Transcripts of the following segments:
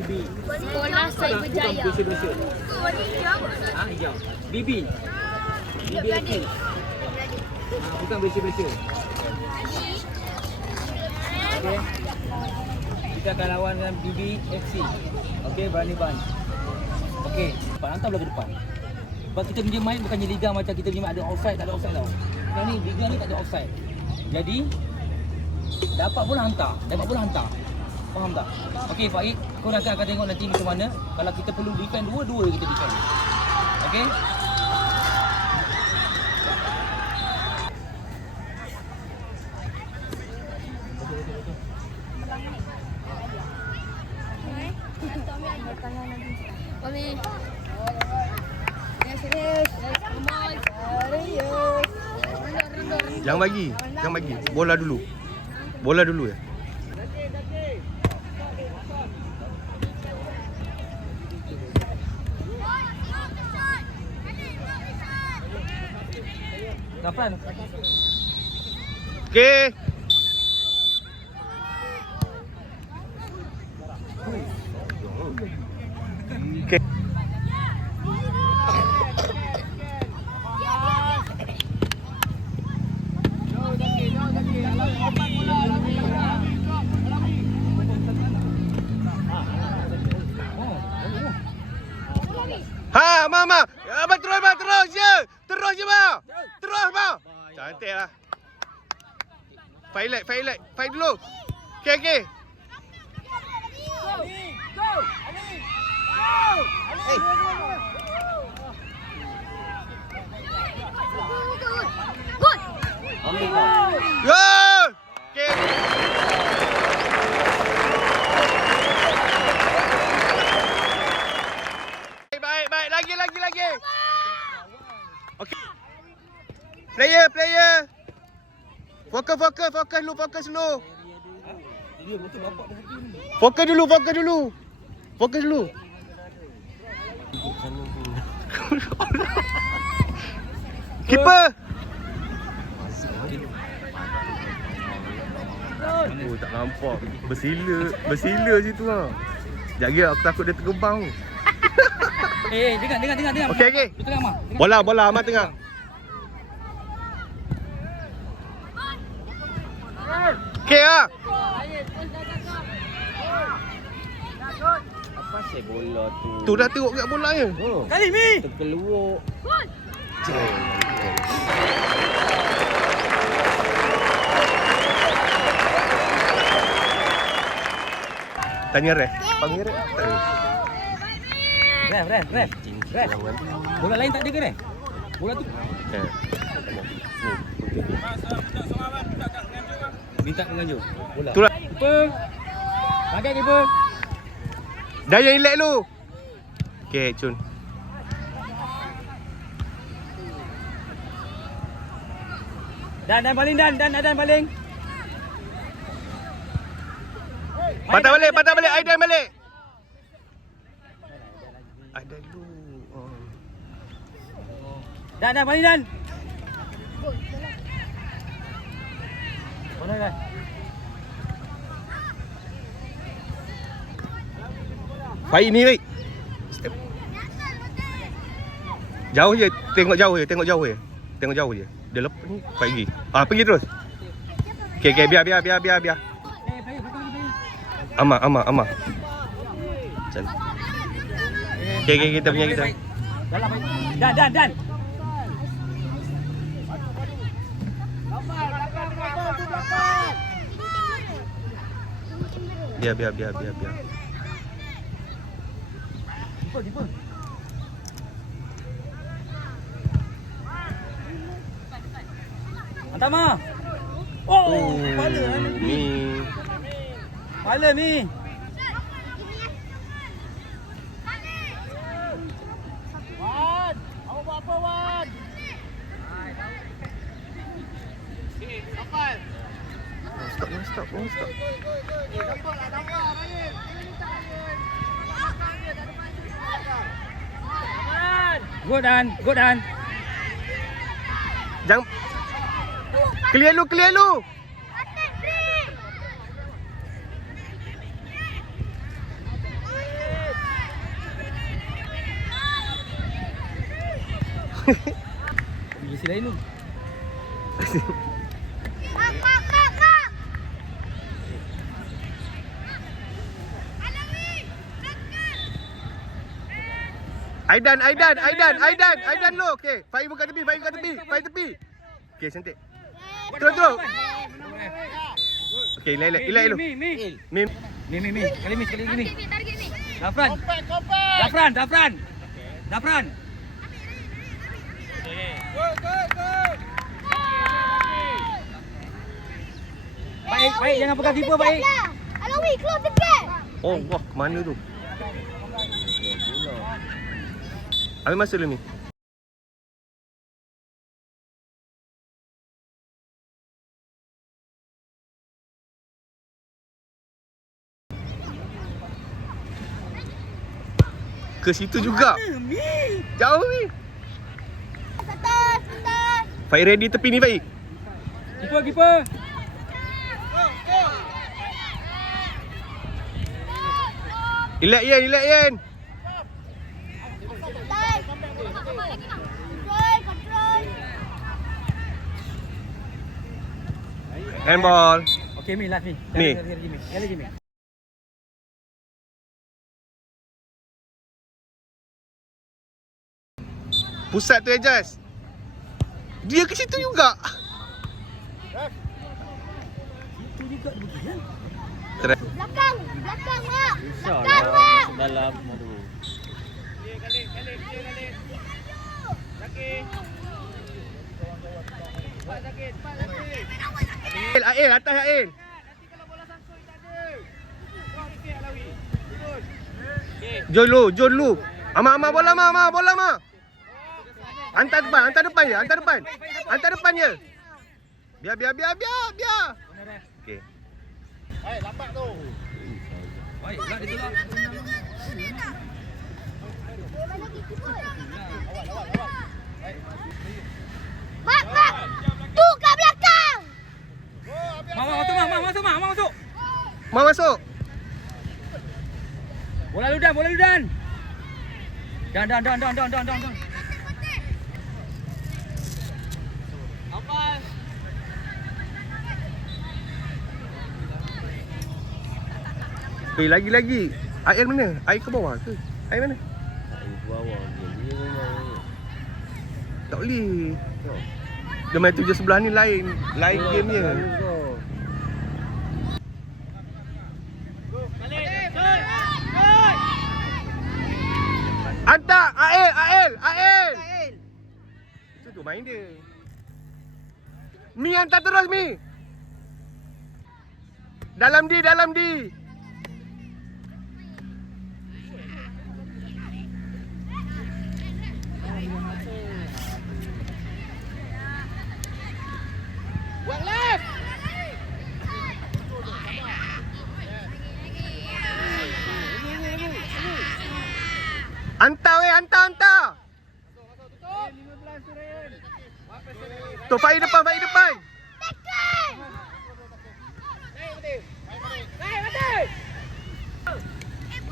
BB. Sekolah saya berjaya. Bukan biasa-biasa. Hijau. BB. BB Akil. Bukan biasa-biasa. Okey. Kita akan lawan dengan BB FC. Okey, Berani Ban. Okey, hantar bola ke depan. Sebab kita punya main bukannya liga macam kita punya main ada offside, tak ada offside tau. Yang ni liga ni tak ada offside. Jadi dapat bola hantar, Faham tak? Okey, Faik, kau akan tengok nanti macam mana. Kalau kita perlu defend dua-dua kita defend. Okey? Jangan bagi. Bola dulu ya. Gafran. Okey. Okey. Ha, mama. Abang terus je. Terus je, bang. Terus, bang. Cantiklah. Fight dulu. Okey. Go! Okey. Baik. Lagi. Okey. Player. Fokus dulu. Fokus dulu. Keeper. Oh, tak nampak. Bersila situ lah. Sekejap lagi aku takut dia terbang. Dengar. Okey. Di tengah mah. Bola amat tengah. Okey ah. Apa sih bola tu? Tu dah teruk kat bola je. Oh. Kali Mi. Terkeluar. Tanya ref. Panggil ref. Tak ada. Ref. Bola lain tak ada ke ni? Bola tu. Minta menganjur. Bola. Tu lah. Keeper. Pakai keeper. Dah yang relax lu. Okey, Cun. Dan baling. Patah balik. Aidan balik. Aidan lu. Dan baling dan. Mana dah? Baik ni, Rik. Step. Jauh je, tengok jauh je. Dia lepas ni, pergi. Pergi terus. Okey, biar. Amak. Cantik. Okey, kita punya. Dan. Biar. Tipu. Hantar mah. Kepala ni. Kepala Mi. Wan, awak buat apa Wan? Kapal. Stop. Nampak, Ryan. Good dan. Jangan. Clear lu. lain tu. Aidan lo. Okey, Faiz buka tepi, Faiz tepi. Okey, cantik. Terus. Okey, elak lu. Mi. Kali ni. Zafran. Baik, jangan pegang keeper baik. Alawi, close the gap. Oh, wah, mana tu? Ambil masa dulu ni. Ke situ juga. Jauh ni. Atas. Faiz ready tepi ni, Faiz. Keeper. Relax Yen. Control. Handball. Okey, Mi last ni. Ni. Kali Jimmy. Pusat tu adjust. Dia ke situ juga. Itu juga dia pergi kan? Belakang, Mak. Insya-Allah dalam tu. Ail atas Ail. John Lu. Ama bola ma. Hantar depan je. Biar. Okey. Baik, lah dia tolak. Mak. Tu kat belakang. Masuk. Mau masuk. Bola Ludan. Dan. Lagi. Air mana? Air ke bawah ke? Air mana? Air bawah dia memang Tak boleh. Dia main tu je sebelah ni lain game dia. Hantar Ail. Itu tu main dia. Mi hantar terus Mi. Dalam di. Hantar. Tu Faiz depan.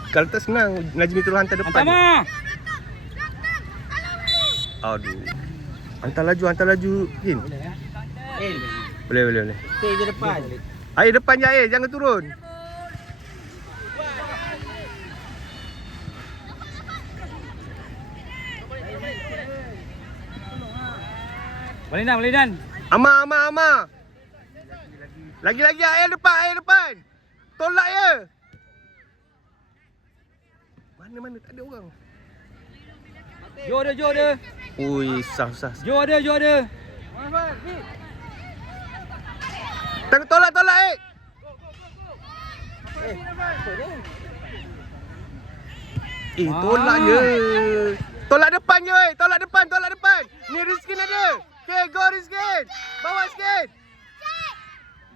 Kalau tak senang, Najmi terus hantar depan. Hantar. Aduh. Hantar laju. Hin. Boleh. Stay je depan. Air depan je Air, jangan turun. Balinan. Ama. Lagi Air depan. Tolak je. Mana tak ada orang. Jom dia. Ui, sah. Jom dia. Tolak Air. Tolak je. Tolak depan je. Tolak depan. Ni Rizkin ada. Okay, go Rizkin. Bawa sikit.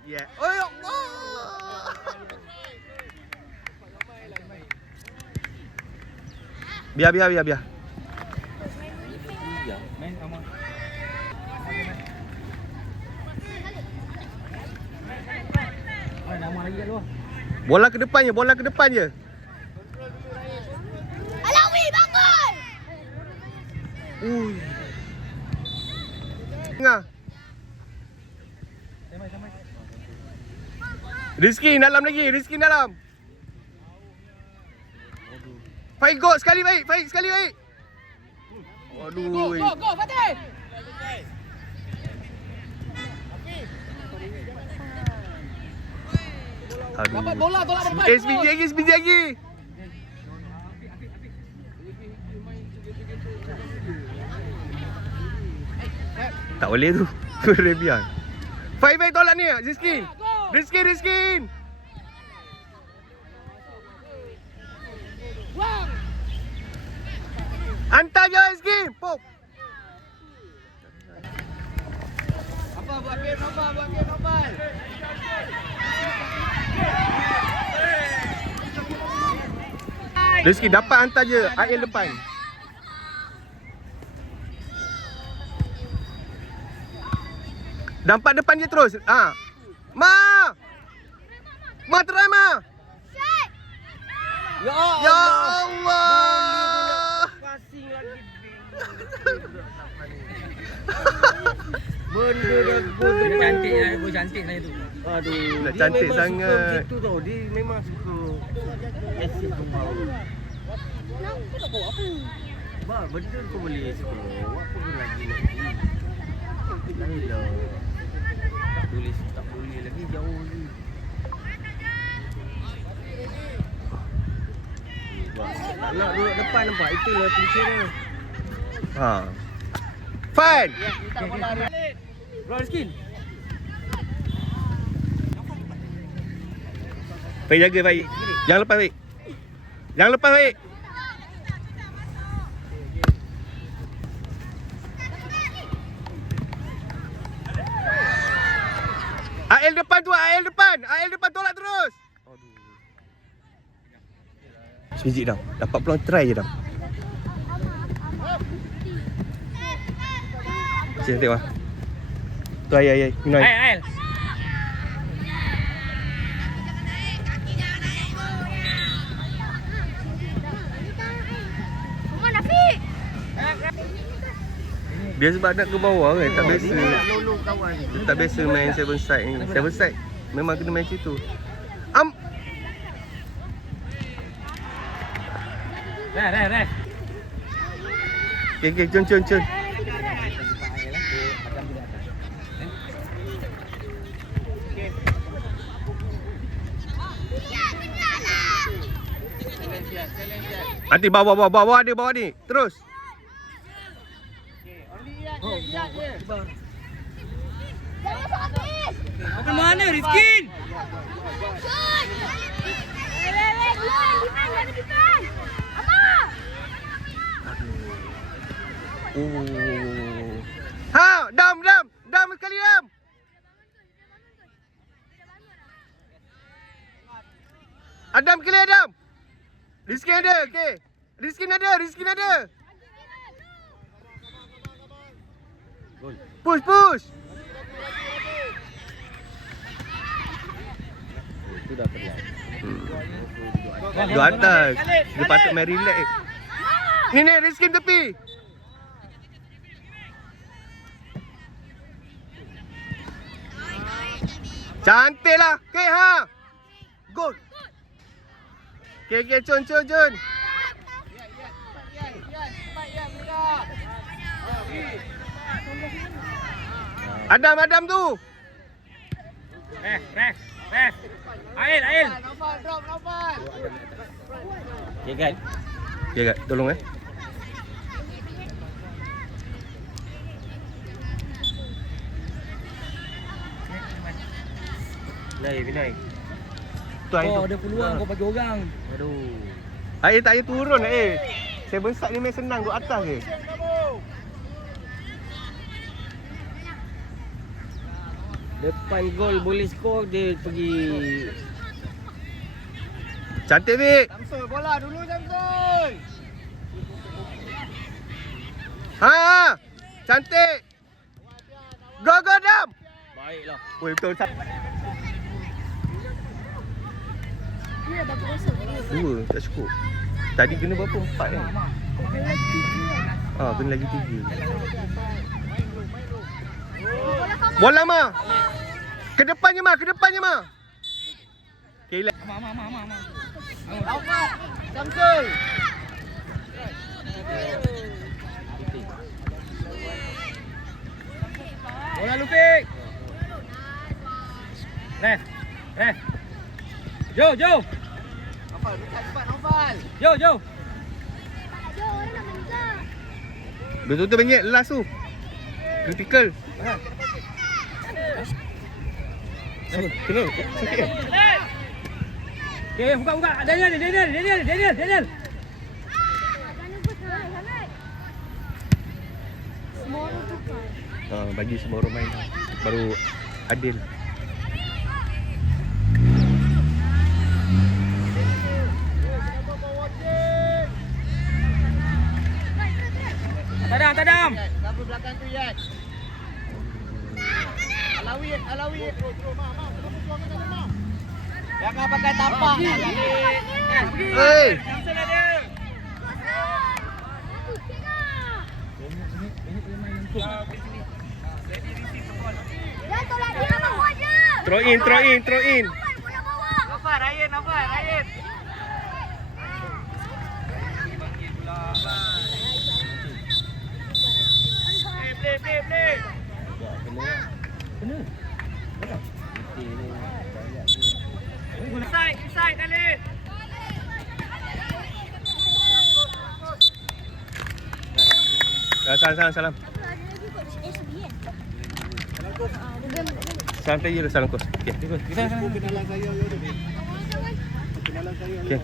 Yeah. Oh ya Allah. Biar. Main sama. Nama lagi kat luar. Bola ke depan je. Alawi, bangun. Ui. Tengah. Rizky dalam lagi, Rizky dalam. Faik go sekali baik, Faik sekali baik. Aduh. Go, Fatih. Aduh. Dapat bola, tolak depan. SPG lagi. Tak boleh tu. Rebiang. Faik tolak ni, Rizky. Rizky. Hantar je Rizky. Pop. Apa buat game nopal. Rizky dapat hantar je Ail depan. Dampak depan je terus. Ma try Ma. Ya Allah. Passing lagi. Benda dah Gol cantik saya tu. Aduh, Nak dia cantik memang sangat. suka begitu tau. Dia memang suka asyik kau. Bah, betul kau boleh suka. Apa pun lagi nak pergi. Dah. Tak boleh lagi jauh lagi. Bah, tak nak duduk depan nampak. Itulah punca dia. Fun. Bro Rizky. Baik jaga baik. Jangan lepas baik. Ail depan tu, Ail depan tolak terus. Sebiji dah. Dapat peluang try je dah. Cik tengok ah. Tu ai. Minai. Ail. Mana Fik? Dia sebab nak ke bawah kan, tak biasa. Lolong kawan. Dia tak biasa main seven side ni. Seven side memang kena main situ. Ref. Okay, cun. Nanti bawa dia. Terus. Jangan sakit. Ke mana Rizky? Shoot. Gol. Dimain. Apa? Dam sekali dam. Adam clear Adam. Rizky ada, okey. Rizky ada. Push. Itu dah penat. Dua atas. Dia patut main relax. Ni Rizky tepi. Cantik lah. Okay, Gol. Okay, Cun. Adam tu. Ref. Ail. Ya kan? Ya kak, tolong Binai. Tu air tu. Ada peluang kau bagi orang. Aduh. Air tak payah turun Seven side ni main senang duduk atas je. Depan gol boleh skor dia pergi. Cantik Vic. Samsul bola dulu Samsul. Cantik. Go Dam. Baiklah. Oi betul. Dia bagi kosong. Dua tak cukup. Tadi kena berapa? 4 kan? Kena lagi 3. Kena lagi 3. Bola Ma. Ke depannya Ma, ke depannya Ma. Okay, relax. Samsul. Bola Lufik. Ref. Jo. Nafal, dekat cepat Nafal. Jo. Jo, orang nak menjar. Betul-betul bengit last tu. Critical. Kenapa? Sakit ke? Okay, buka. Daniel. Jangan lupa sangat. Semua orang tukar. Bagi semua orang main. Baru adil. Tadam. Cover belakang tu Yan. Alawit. Jangan pakai tapak. Hey! Samsul ada. Jangan tolak dia, bawa je. Throw in. Bola bawa. Nafal, Ryan. Play. Kena. Inside, Khalid. Salam. Salam player, salam coach. Okay. Kita sana. Okay.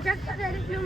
Cakap dari belum